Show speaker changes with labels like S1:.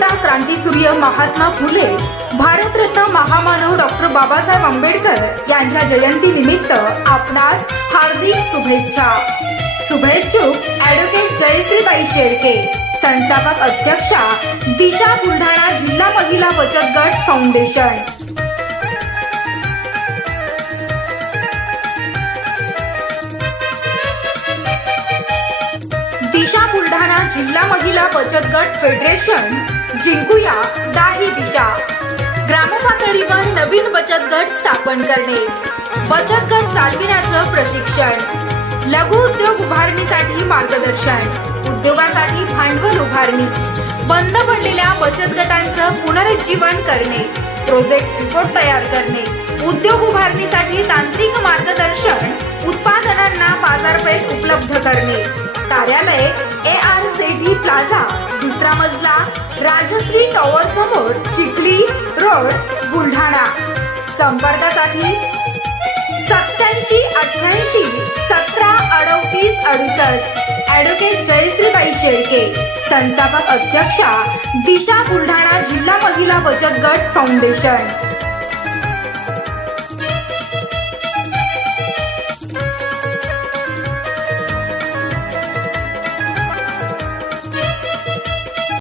S1: क्रांतीसूर्य महात्मा फुले भारतरत्न महामानव डॉक्टर बाबासाहेब आंबेडकर यांच्या जयंती निमित्त आपणास हार्दिक शुभेच्छा. शुभेच्छुक ॲडव्होकेट जयश्रीबाई शेळके संस्थापक अध्यक्षा दिशा बुलढाणा जिल्हा महिला बचत गट फाउंडेशन. दिशा बुलढाणा जिल्हा महिला बचत गट फेडरेशन जिंकूया दाही दिशा. ग्रामपातळीवर नवीन बचत गट स्थापन करणे. बचत गट चालविण्याचं प्रशिक्षण. लघु उद्योग उभारणीसाठी मार्गदर्शन. उद्योगासाठी भांडवल उभारणी. बंद पडलेल्या बचत गटांचं पुनरुज्जीवन करणे. प्रोजेक्ट रिपोर्ट तयार करणे. उद्योग उभारणीसाठी तांत्रिक मार्गदर्शन. उत्पादनांना बाजारपेठ उपलब्ध करणे. कार्यालय ए आर सेठी प्लाझा दुसरा मजला राजश्री टॉवर समोर चिखली रोड बुलढाणा. संपर्कासाठी सत्याऐंशी अठ्ठ्याऐंशी सतरा अडतीस अडुसष्ट. ॲडव्होकेट जयश्रीबाई शेळके. संस्थापक अध्यक्षा दिशा बुलढाणा जिल्हा महिला बचत गट फाउंडेशन